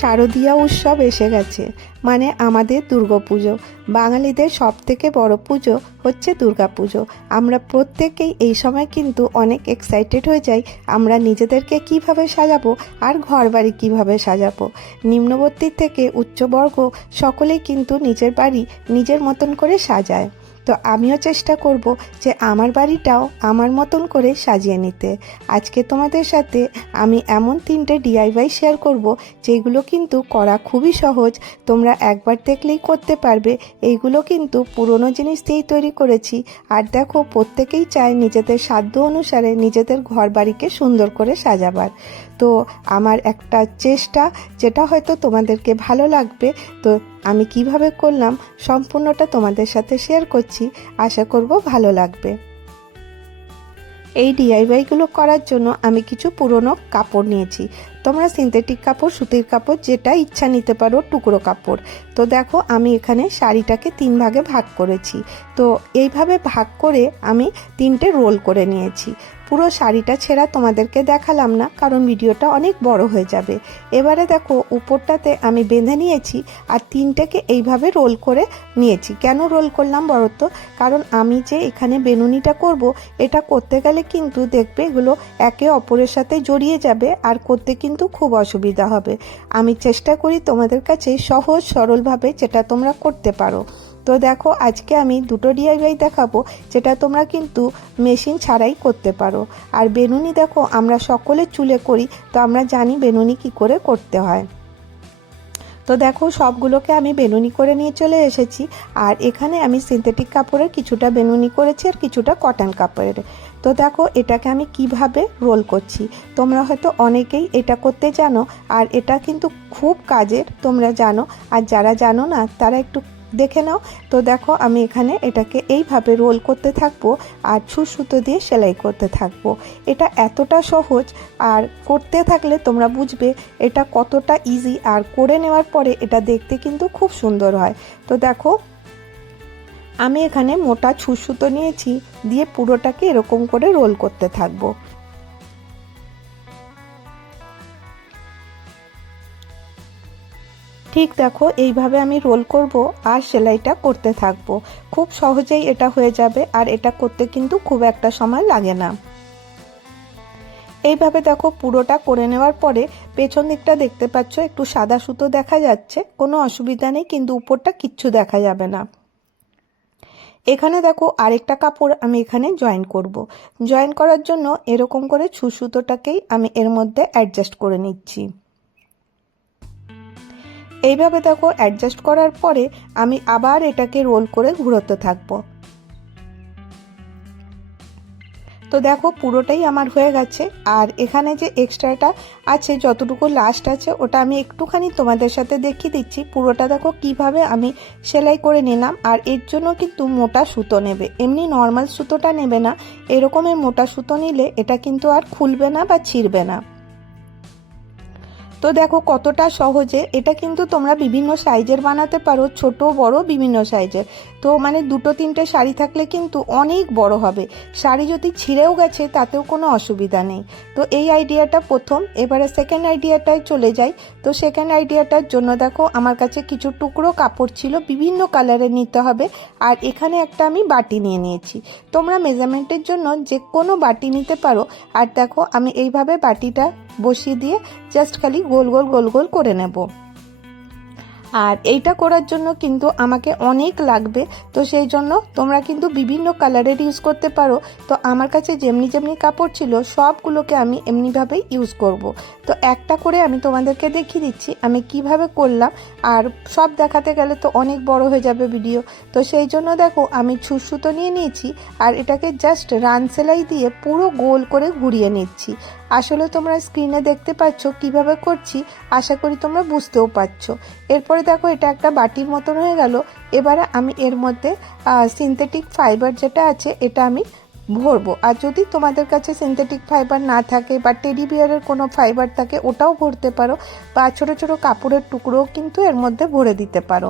শারদীয়া উৎসব এসে গেছে মানে আমাদের দুর্গাপুজো। বাঙালিদের সব থেকে বড় পুজো হচ্ছে দুর্গাপুজো। আমরা প্রত্যেকেই এই সময় কিন্তু অনেক এক্সাইটেড হয়ে যাই, আমরা নিজেদেরকে কীভাবে সাজাবো আর ঘর বাড়ি কীভাবে সাজাবো। নিম্নবর্তী থেকে উচ্চবর্গ সকলেই কিন্তু নিজের বাড়ি নিজের মতন করে সাজায়। তো আমিও চেষ্টা করব যে আমার বাড়িটাও আমার মতন করে সাজিয়ে নিতে। আজকে তোমাদের সাথে আমি এমন তিনটে ডিআইওয়াই শেয়ার করব, যেগুলো কিন্তু করা খুবই সহজ। তোমরা একবার দেখলেই করতে পারবে। এইগুলো কিন্তু পুরনো জিনিস দিয়েই তৈরি করেছি। আর দেখো, প্রত্যেকেই চায় নিজেদের সাধ্য অনুসারে নিজেদের ঘর বাড়িকে সুন্দর করে সাজাবার। তো আমার একটা চেষ্টা যেটা হয়তো তোমাদেরকে ভালো লাগবে, তো আমি কীভাবে করলাম সম্পূর্ণটা তোমাদের সাথে শেয়ার করছি, আশা করব ভালো লাগবে। এই ডিআইওয়াইগুলো করার জন্য আমি কিছু পুরনো কাপড় নিয়েছি। তোমরা সিনথেটিক কাপড়, সুতির কাপড়, যেটা ইচ্ছা নিতে পারো, টুকরো কাপড়। তো দেখো, আমি এখানে শাড়িটাকে তিন ভাগে ভাগ করেছি। তো এইভাবে ভাগ করে আমি তিনটে রোল করে নিয়েছি। পুরো শাড়িটা ছেঁড়া তোমাদেরকে দেখালাম না, কারণ ভিডিওটা অনেক বড় হয়ে যাবে। এবারে দেখো, উপরটাতে আমি বেঁধে নিয়েছি আর তিনটেকে এইভাবে রোল করে নিয়েছি। কেন রোল করলাম বলো তো কারণ আমি যে এখানে বেনুনিটা করব, এটা করতে গেলে কিন্তু দেখবে এগুলো একে অপরের সাথে জড়িয়ে যাবে আর করতে কিন্তু খুব অসুবিধা হবে। আমি চেষ্টা করি তোমাদের কাছে সহজ সরলভাবে যেটা তোমরা করতে পারো। তো দেখো, আজকে আমি দুটো ডিআইওয়াই দেখাবো, যেটা তোমরা কিন্তু মেশিন ছাড়াই করতে পারো। আর বেনুনি দেখো, আমরা সকলে চুলে করি, তো আমরা জানি বেনুনি কি করে করতে হয়। তো দেখো, সবগুলোকে আমি বেনুনি করে নিয়ে চলে এসেছি, আর এখানে আমি সিনথেটিক কাপড়ের কিছুটা বেনুনি করেছি আর কিছুটা কটন কাপড়ের। তো দেখো, এটাকে আমি কীভাবে রোল করছি? তোমরা হয়তো অনেকেই এটা করতে জানো, আর এটা কিন্তু খুব কাজের, তোমরা জানো। আর যারা জানো না, তারা একটু দেখে নাও। তো দেখো, আমি এখানে এটাকে এইভাবে রোল করতে থাকব আর ছুঁচ সুতো দিয়ে সেলাই করতে থাকব। এটা এতটা সহজ, আর করতে থাকলে তোমরা বুঝবে এটা কতটা ইজি আর করে নেওয়ার পরে এটা দেখতে কিন্তু খুব সুন্দর হয়। তো দেখো, আমি এখানে মোটা ছুঁচ সুতো নিয়েছি, দিয়ে পুরোটাকে এরকম করে রোল করতে থাকব। ঠিক দেখো, এইভাবে আমি রোল করব আর সেলাইটা করতে থাকব। খুব সহজেই এটা হয়ে যাবে আর এটা করতে কিন্তু খুব একটা সময় লাগে না। এইভাবে দেখো, পুরোটা করে নেওয়ার পরে পেছন দিকটা দেখতে পাচ্ছ, একটু সাদা সুতো দেখা যাচ্ছে, কোনো অসুবিধা নেই, কিন্তু উপরটা কিচ্ছু দেখা যাবে না। এখানে দেখো, আরেকটা কাপড় আমি এখানে জয়েন করব। জয়েন করার জন্য এরকম করে ছু সুতোটাকেই আমি এর মধ্যে অ্যাডজাস্ট করে নিচ্ছি। এইভাবে দেখো অ্যাডজাস্ট করার পরে আমি আবার এটাকে রোল করে ঘুরোতে থাকব। তো দেখো, পুরোটাই আমার হয়ে গেছে। আর এখানে যে এক্সট্রাটা আছে, যতটুকু লাস্ট আছে, ওটা আমি একটুখানি তোমাদের সাথে দেখিয়ে দিচ্ছি। পুরোটা দেখো, কীভাবে আমি সেলাই করে নিলাম। আর এর জন্য কিন্তু মোটা সুতো নেবে। এমনি নর্মাল সুতোটা নেবে না। এরকমের মোটা সুতো নিলে এটা কিন্তু আর খুলবে না বা ছিঁড়বে না। তো দেখো কতটা সহজে, এটা কিন্তু তোমরা বিভিন্ন সাইজের বানাতে পারো, ছোট, বড়, বিভিন্ন সাইজের। তো মানে দুটো, তিনটে শাড়ি থাকলে কিন্তু অনেক বড় হবে। শাড়ি যদি ছিঁড়েও গেছে, তাতেও কোনো অসুবিধা নেই। তো এই আইডিয়াটা প্রথম, এবারে সেকেন্ড আইডিয়াটায় চলে যাই। তো সেকেন্ড আইডিয়াটার জন্য দেখো, আমার কাছে কিছু টুকরো কাপড় ছিল, বিভিন্ন কালারের নিতে হবে। আর এখানে একটা আমি বাটি নিয়ে নিয়েছি। তোমরা মেজারমেন্টের জন্য যে কোনো বাটি নিতে পারো। আর দেখো, আমি এইভাবে বাটিটা বসিয়ে দিয়ে জাস্ট খালি গোল গোল গোল গোল করে নেব। আর এইটা করার জন্য কিন্তু আমাকে অনেক লাগবে। তো সেই জন্য তোমরা কিন্তু বিভিন্ন কালারের ইউজ করতে পারো। তো আমার কাছে যেমনি যেমনি কাপড় ছিল, সবগুলোকে আমি এমনিভাবেই ইউজ করব। তো একটা করে আমি তোমাদেরকে দেখিয়ে দিচ্ছি, আমি কীভাবে করলাম। আর সব দেখাতে গেলে তো অনেক বড় হয়ে যাবে ভিডিও তো সেই জন্য দেখো, আমি ছুসুতো নিয়ে নিয়েছি আর এটাকে জাস্ট রান সেলাই দিয়ে পুরো গোল করে ঘুরিয়ে নিচ্ছি। আসলে তোমরা স্ক্রিনে দেখতে পাচ্ছ কীভাবে করছি, আশা করি তোমরা বুঝতেও পারছ। এরপরে দেখো, এটা একটা বাটির মতন হয়ে গেল। এবারে আমি এর মধ্যে সিনথেটিক ফাইবার যেটা আছে, এটা আমি ভরবো। আর যদি তোমাদের কাছে সিনথেটিক ফাইবার না থাকে বা টেডি বিয়ারের কোনো ফাইবার থাকে, ওটাও ভরতে পারো বা ছোটো ছোটো কাপড়ের টুকরোও কিন্তু এর মধ্যে ভরে দিতে পারো।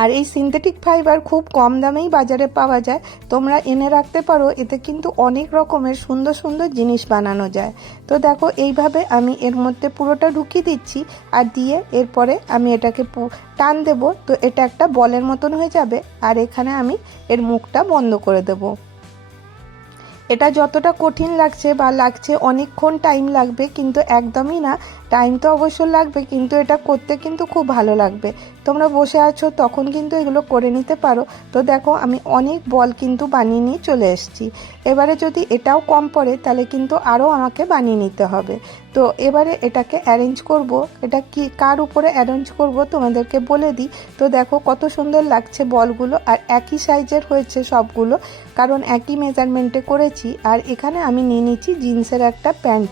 আর এই সিনথেটিক ফাইবার খুব কম দামেই বাজারে পাওয়া যায়। তোমরা এনে রাখতে পারো, এতে কিন্তু অনেক রকমের সুন্দর সুন্দর জিনিস বানানো যায়। তো দেখো, এইভাবে আমি এর মধ্যে পুরোটা ঢুকিয়ে দিচ্ছি আর দিয়ে এরপরে আমি এটাকে টান দেব। তো এটা একটা বলের মতন হয়ে যাবে আর এখানে আমি এর মুখটা বন্ধ করে দেবো। এটা যতটা কঠিন লাগছে বা লাগছে অনেকক্ষণ টাইম লাগবে, কিন্তু একদমই না। টাইম তো অবশ্য লাগবে, কিন্তু এটা করতে কিন্তু খুব ভালো লাগবে। তোমরা বসে আছো, তখন কিন্তু এগুলো করে নিতে পারো। তো দেখো, আমি অনেক বল কিন্তু বানিয়ে নিয়ে চলে এসেছি। এবারে যদি এটাও কম পড়ে, তাহলে কিন্তু আরও আমাকে বানিয়ে নিতে হবে। তো এবারে এটাকে অ্যারেঞ্জ করব। এটা কি, কার উপরে অ্যারেঞ্জ করব তোমাদেরকে বলে দিই। তো দেখো, কত সুন্দর লাগছে বলগুলো, আর একই সাইজের হয়েছে সবগুলো। কারণ একই মেজারমেন্টে করেছি, আর এখানে আমি নিয়ে নিচ্ছি জিন্সের একটা প্যান্ট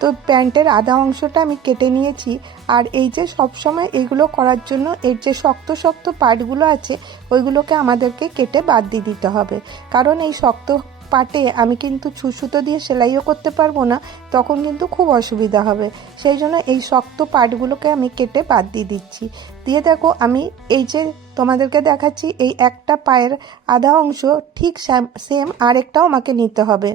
তো প্যান্টের আধা অংশটা আমি কেটে নিয়েছি। আর এই যে সবসময় এইগুলো করার জন্য এর যে শক্ত শক্ত পার্টগুলো আছে, ওইগুলোকে আমাদেরকে কেটে বাদ দিয়ে দিতে হবে। কারণ এই শক্ত পাটে আমি কিন্তু ছুসুতো দিয়ে সেলাইও করতে পারব না, তখন কিন্তু খুব অসুবিধা হবে। সেই জন্য এই শক্ত পাটগুলোকে আমি কেটে বাদ দিয়ে দিচ্ছি। দিয়ে দেখো, আমি এই যে তোমাদেরকে দেখাচ্ছি, এই একটা পায়ের আধা অংশ ঠিক সেম আরেকটাও আমাকে নিতে হবে।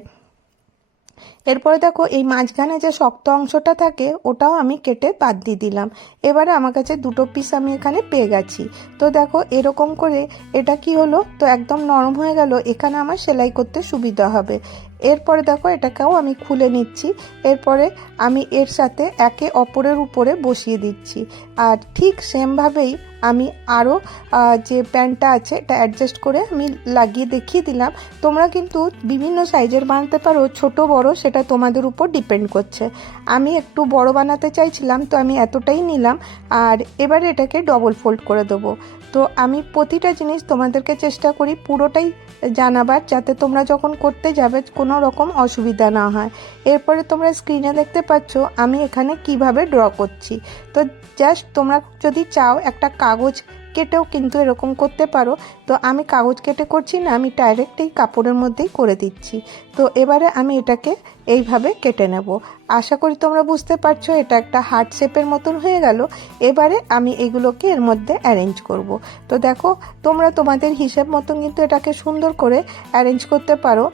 এরপরে দেখো, এই মাঝখানে যে শক্ত অংশটা থাকে, ওটাও আমি কেটে বাদ দিয়ে দিলাম। এবারে আমার কাছে দুটো পিস আমি এখানে পেয়ে গেছি। তো দেখো, এরকম করে এটা কি হলো? তো একদম নরম হয়ে গেল। এখানে আমার সেলাই করতে সুবিধা হবে। এরপরে দেখো এটাকেও আমি খুলে নিচ্ছি। এরপরে আমি এর সাথে একে অপরের উপরে বসিয়ে দিচ্ছি। আর ঠিক সেমভাবেই আমি আরও যে প্যান্টটা আছে এটা অ্যাডজাস্ট করে আমি লাগিয়ে দেখিয়ে দিলাম। তোমরা কিন্তু বিভিন্ন সাইজের বানাতে পারো, ছোট, বড়, সেটা তোমাদের উপর ডিপেন্ড করছে। আমি একটু বড় বানাতে চাইছিলাম, তো আমি এতটাই নিলাম। আর এবারে এটাকে ডবল ফোল্ড করে দেবো। তো আমি প্রতিটা জিনিস তোমাদেরকে চেষ্টা করি পুরোটাই জানাবার যাতে তোমরা যখন করতে যাবে কোনো রকম অসুবিধা না হয়। এরপরে তোমরা স্ক্রিনে দেখতে পাচ্ছ আমি এখানে কীভাবে ড্র করছি। তো জাস্ট তোমরা যদি চাও একটা কাগজ কেটেও কিন্তু এরকম করতে পারো। তো আমি কাগজ কেটে করছি না, আমি ডাইরেক্ট এই কাপড়ের মধ্যেই করে দিচ্ছি। তো এবারে আমি এটাকে এইভাবে কেটে নেব। আশা করি তোমরা বুঝতে পারছ, এটা একটা হার্ট শেপের মতন হয়ে গেল। এবারে আমি এগুলোকে এর মধ্যে অ্যারেঞ্জ করব। তো দেখো, তোমরা তোমাদের হিসেব মতন কিন্তু এটাকে সুন্দর করে অ্যারেঞ্জ করতে পারো।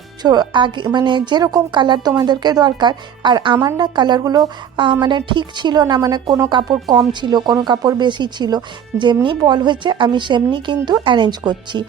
আগে মানে যেরকম কালার তোমাদেরকে দরকার। আর আমার না কালারগুলো মানে ঠিক ছিল না মানে কোনো কাপড় কম ছিল, কোনো কাপড় বেশি ছিল। যেমনি বল হয়েছে, আমি সেমনি কিন্তু অ্যারেঞ্জ করছি।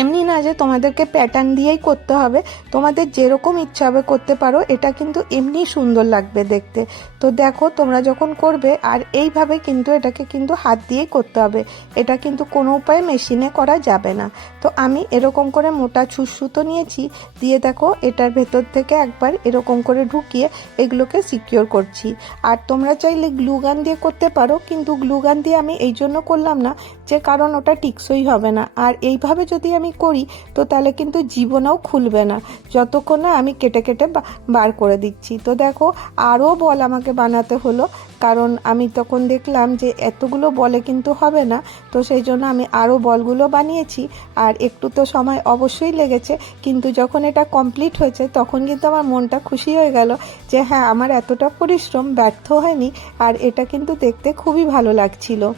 এমনি না যে তোমাদেরকে প্যাটার্ন দিয়েই করতে হবে। তোমাদের যেরকম ইচ্ছা হবে করতে পারো, এটা কিন্তু এমনি সুন্দর লাগবে দেখতে। তো দেখো, তোমরা যখন করবে, আর এইভাবে কিন্তু এটাকে কিন্তু হাত দিয়েই করতে হবে। এটা কিন্তু কোনো উপায়ে মেশিনে করা যাবে না। তো আমি এরকম করে মোটা ছুসুতো নিয়েছি, দিয়ে দেখো, এটার ভেতর থেকে একবার এরকম করে ঢুকিয়ে এগুলোকে সিকিওর করছি। আর তোমরা চাইলে গ্লুগান দিয়ে করতে পারো, কিন্তু গ্লুগান দিয়ে আমি এই জন্য করলাম না যে কারণ ওটা টিকসই হবে না। আর এইভাবে যদি আমি করি, তো তাহলে কিন্তু জীবনেও খুলবে না। যতক্ষণ না আমি কেটে কেটে বার করে দিচ্ছি। তো দেখো, আরও বল আমাকে বানাতে হলো। কারণ আমি তখন দেখলাম যে এতগুলো বলে কিন্তু হবে না। তো সেই জন্য আমি আরও বলগুলো বানিয়েছি। আর একটু তো সময় অবশ্যই লেগেছে। কিন্তু যখন এটা কমপ্লিট হয়েছে, তখন কিন্তু আমার মনটা খুশি হয়ে গেল যে হ্যাঁ আমার এতটা পরিশ্রম ব্যর্থ হয়নি। আর এটা কিন্তু দেখতে খুবই ভালো লাগছিল।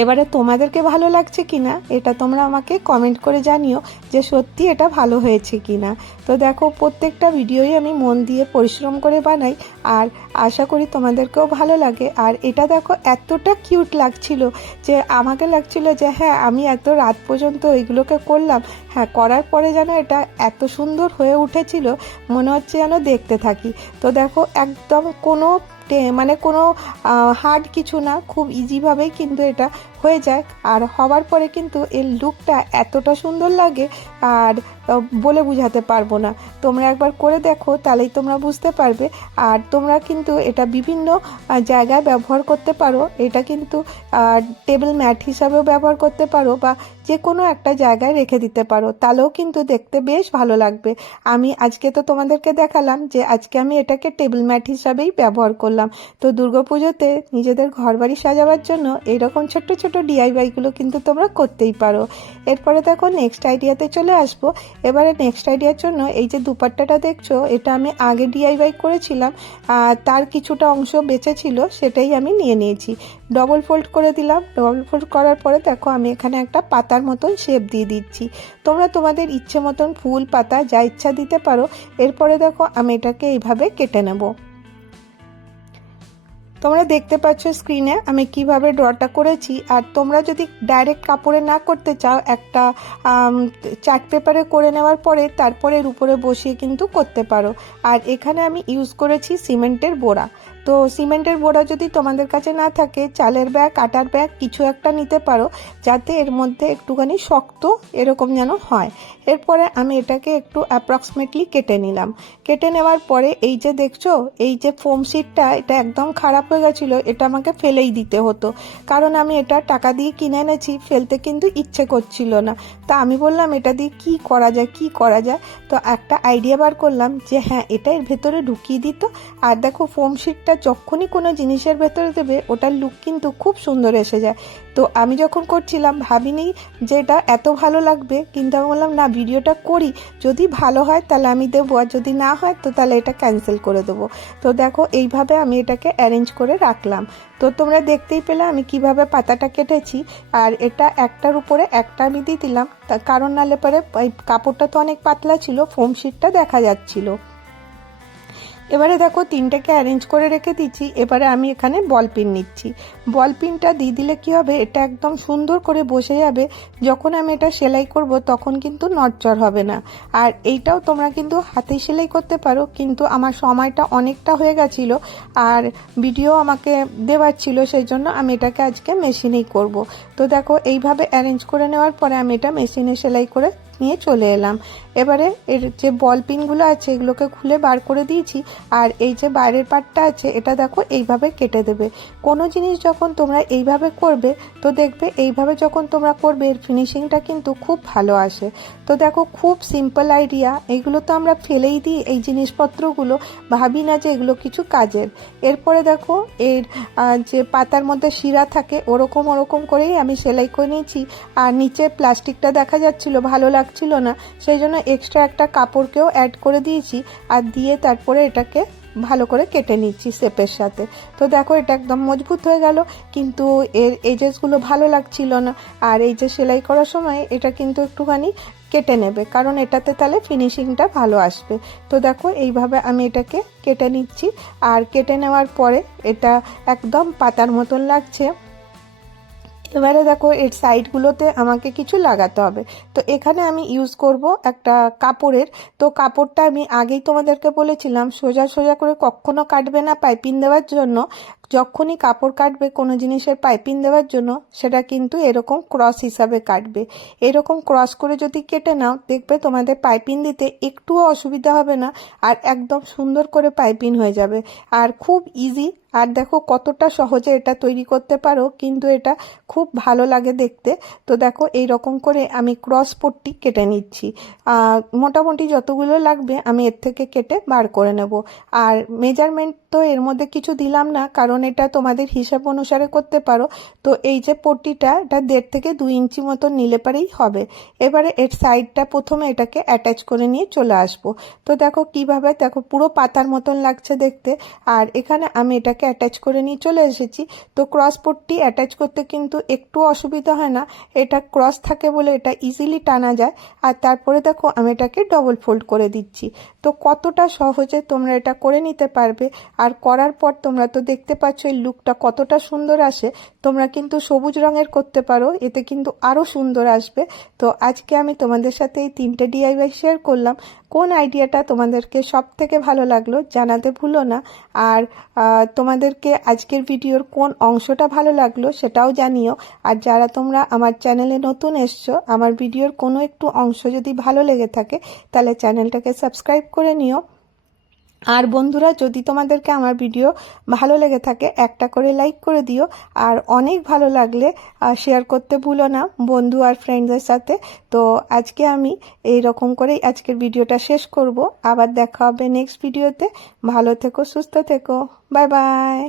এবারে তোমাদেরকে ভালো লাগছে কিনা, এটা তোমরা আমাকে কমেন্ট করে জানিও যে সত্যি এটা ভালো হয়েছে কিনা। তো দেখো, প্রত্যেকটা ভিডিওই আমি মন দিয়ে পরিশ্রম করে বানাই, আর আশা করি তোমাদেরকেও ভালো লাগে। আর এটা দেখো, এতটা কিউট লাগছিল যে আমাকে লাগছিল যে হ্যাঁ আমি এত রাত পর্যন্ত এগুলোকে করলাম। হ্যাঁ করার পরে যেন এটা এত সুন্দর হয়ে উঠেছিল, মনে হচ্ছে যেন দেখতে থাকি। তো দেখো, একদম কোনো মানে কোনো হার্ড কিছু না, খুব ইজিভাবেই কিন্তু এটা হয়ে যায়। আর হওয়ার পরে কিন্তু এর লুকটা এতটা সুন্দর লাগে, আর বলে বুঝাতে পারব না। তোমরা একবার করে দেখো, তাহলেই তোমরা বুঝতে পারবে। আর তোমরা কিন্তু এটা বিভিন্ন জায়গায় ব্যবহার করতে পারো। এটা কিন্তু টেবিল ম্যাট হিসাবেও ব্যবহার করতে পারো বা যে কোনো একটা জায়গায় রেখে দিতে পারো। তাহলেও কিন্তু দেখতে বেশ ভালো লাগবে। আমি আজকে তো তোমাদেরকে দেখালাম যে আজকে আমি এটাকে টেবিল ম্যাট হিসাবেই ব্যবহার করলাম। তো দুর্গাপুজোতে নিজেদের ঘরবাড়ি সাজাবার জন্য এইরকম ছোট্ট ছোট ডিআইওয়াইগুলো কিন্তু তোমরা করতেই পারো। এরপরে দেখো নেক্সট আইডিয়াতে চলে আসব। এবারে নেক্সট আইডিয়ার জন্য এই যে দুপাট্টাটা দেখছ, এটা আমি আগে ডিআইওয়াই করেছিলাম তার কিছুটা অংশ বেঁচে ছিল, সেটাই আমি নিয়ে নিয়েছি। ডবল ফোল্ড করে দিলাম ডবল ফোল্ড করার পরে দেখো আমি এখানে একটা পাতার মতন শেপ দিয়ে দিচ্ছি। তোমরা তোমাদের ইচ্ছে মতন ফুল, পাতা, যা ইচ্ছা দিতে পারো, এরপরে দেখো আমি এটাকে এইভাবে কেটে নেব। তোমরা দেখতে পাচ্ছ স্ক্রিনে আমি কীভাবে ড্রটা করেছি। আর তোমরা যদি ডাইরেক্ট কাপড়ে না করতে চাও, একটা চার্ট পেপারে করে নেওয়ার পরে তারপরে এর উপরে বসিয়ে কিন্তু করতে পারো। আর এখানে আমি ইউজ করেছি সিমেন্টের বোড়া। তো সিমেন্টের বোড়া যদি তোমাদের কাছে না থাকে, চালের ব্যাগ, আটার ব্যাগ, কিছু একটা নিতে পারো, যাতে এর মধ্যে একটুখানি শক্ত এরকম যেন হয়। এরপরে আমি এটাকে একটু অ্যাপ্রক্সিমেটলি কেটে নিলাম। কেটে নেওয়ার পরে এই যে দেখছ, এই যে ফোম শিটটা এটা একদম খারাপ হয়ে গেছিল, এটা আমাকে ফেলেই দিতে হতো। কারণ আমি এটা টাকা দিয়ে কিনে এনেছি, ফেলতে কিন্তু ইচ্ছে করছিল না। তা আমি বললাম, এটা দিয়ে কি করা যায়, কি করা যায়? তো একটা আইডিয়া বার করলাম যে হ্যাঁ এটা এর ভেতরে ঢুকিয়ে দিত। আর দেখো ফোম শিটটা যখনই কোনো জিনিসের ভেতরে দেবে, ওটার লুক কিন্তু খুব সুন্দর এসে যায়। তো আমি যখন করছিলাম, ভাবিনি যে এটা এত ভালো লাগবে, কিন্তু আমি বললাম, না ভিডিওটা করি, যদি ভালো হয় তাহলে আমি দেবো, আর যদি না হয় তো তাহলে এটা ক্যান্সেল করে দেবো। তো দেখো, এইভাবে আমি এটাকে অ্যারেঞ্জ করে রাখলাম। তো তোমরা দেখতেই পেলে আমি কীভাবে পাতাটা কেটেছি, আর এটা একটার উপরে একটা আমি দিয়ে দিলাম। কারণ নালে পরে কাপড়টা তো অনেক পাতলা ছিল ফোম শিটটা দেখা যাচ্ছিল। এবারে দেখো তিনটাকে অ্যারেঞ্জ করে রেখে দিচ্ছি। এবারে আমি এখানে বল পিন নিচ্ছি। বল পিনটা দিয়ে দিলে কি হবে? এটা একদম সুন্দর করে বসে যাবে। যখন আমি এটা সেলাই করব, তখন কিন্তু নটচর হবে না। আর এইটাও তোমরা কিন্তু হাতে সেলাই করতে পারো, কিন্তু আমার সময়টা অনেকটা হয়ে গেছিল আর ভিডিও আমাকে দেওয়ার ছিল সেই জন্য আমি এটাকে আজকে মেশিনেই করব। তো দেখো, এইভাবে অ্যারেঞ্জ করে নেওয়ার পরে আমি এটা মেশিনে সেলাই করে নিয়ে চলে এলাম। এবারে এর যে বল পিনগুলো আছে এগুলোকে খুলে বার করে দিয়েছি, আর এই যে বাইরের পার্টটা আছে এটা দেখো এইভাবে কেটে দেবে। কোনো জিনিস যখন তোমরা এইভাবে করবে, তো দেখবে এইভাবে যখন তোমরা করবে, এর ফিনিশিংটা কিন্তু খুব ভালো আসে। তো দেখো খুব সিম্পল আইডিয়া এগুলো তো আমরা ফেলেই দিই এই জিনিসপত্রগুলো, ভাবি না যে এগুলো কিছু কাজের। এরপরে দেখো এর যে পাতার মধ্যে শিরা থাকে, ওরকম ওরকম করেই আমি সেলাই করে নিয়েছি, আর নিচে প্লাস্টিকটা দেখা যাচ্ছিল, ভালো লাগছিল না, সেই জন্য এক্সট্রা একটা কাপড়কেও অ্যাড করে দিয়েছি আর দিয়ে তারপরে এটাকে ভালো করে কেটে নিচ্ছি সেপের সাথে। তো দেখো এটা একদম মজবুত হয়ে গেল, কিন্তু এর এজেসগুলো ভালো লাগছিল না। আর এই যে সেলাই করার সময় এটা কিন্তু একটুখানি কেটে নেবে, কারণ এটাতে তাহলে ফিনিশিংটা ভালো আসবে। তো দেখো এইভাবে আমি এটাকে কেটে নিচ্ছি, আর কেটে নেওয়ার পরে এটা একদম পাতার মতন লাগছে। এবারে দেখো, এর সাইডগুলোতে আমাকে কিছু লাগাতে হবে। তো এখানে আমি ইউজ করব একটা কাপড়ের। তো কাপড়টা আমি আগেই তোমাদেরকে বলেছিলাম, সোজা সোজা করে কখনো কাটবে না পাইপিং দেওয়ার জন্য। যখনই কাপড় কাটবে কোনো জিনিসের পাইপিং দেওয়ার জন্য, সেটা কিন্তু এরকম ক্রস হিসাবে কাটবে। এরকম ক্রস করে যদি কেটে নাও, দেখবে তোমাদের পাইপিং দিতে একটুও অসুবিধা হবে না আর একদম সুন্দর করে পাইপিং হয়ে যাবে। আর খুব ইজি আর দেখো কতটা সহজে এটা তৈরি করতে পারো, কিন্তু এটা খুব ভালো লাগে দেখতে। তো দেখো এই রকম করে আমি ক্রস পট্টি কেটে নিচ্ছি। মোটামুটি যতগুলো লাগবে আমি এর থেকে কেটে বার করে নেব। আর মেজারমেন্ট তো এর মধ্যে কিছু দিলাম না, কারণ এটা তোমাদের হিসাব অনুসারে করতে পারো। তো এই যে পট্টিটা, এটা দেড় থেকে দুই ইঞ্চি মতো নিলে পারেই হবে। এবারে এর সাইডটা প্রথমে এটাকে অ্যাটাচ করে নিয়ে চলে আসব। তো দেখো কীভাবে, দেখো পুরো পাতার মতন লাগছে দেখতে। আর এখানে আমি এটাকে অ্যাটাচ করে নিয়ে চলে এসেছি। তো ক্রস পট্টি অ্যাটাচ করতে কিন্তু একটু অসুবিধা হয় না। এটা ক্রস থাকে বলে এটা ইজিলি টানা যায়। আর তারপরে দেখো আমি এটাকে ডবল ফোল্ড করে দিচ্ছি। তো কতটা সহজে তোমরা এটা করে নিতে পারবে? আর করার পর তোমরা তো দেখতে পাচ্ছ এই লুকটা কতটা সুন্দর আসে। তোমরা কিন্তু সবুজ রঙের করতে পারো, এতে কিন্তু আরও সুন্দর আসবে। তো আজকে আমি তোমাদের সাথে এই তিনটে ডিআইওয়াই শেয়ার করলাম। কোন আইডিয়াটা তোমাদেরকে সব থেকে ভালো লাগল জানাতে ভুলো না। আর তোমাদেরকে আজকের ভিডিওর কোন অংশটা ভালো লাগল সেটাও জানিও। আর যারা তোমরা আমার চ্যানেলে নতুন এসছো, আমার ভিডিওর কোনো একটু অংশ যদি ভালো লেগে থাকে, তাহলে চ্যানেলটাকে সাবস্ক্রাইব করে নিও। আর বন্ধুরা, যদি তোমাদেরকে আমার ভিডিও ভালো লেগে থাকে, একটা করে লাইক করে দিও। আর অনেক ভালো লাগলে শেয়ার করতে ভুলো না, বন্ধু আর ফ্রেন্ডসদের সাথে। তো আজকে আমি এই রকম করেই আজকের ভিডিওটা শেষ করব। আবার দেখা হবে নেক্সট ভিডিওতে ভালো থেকো, সুস্থ থেকো। Bye bye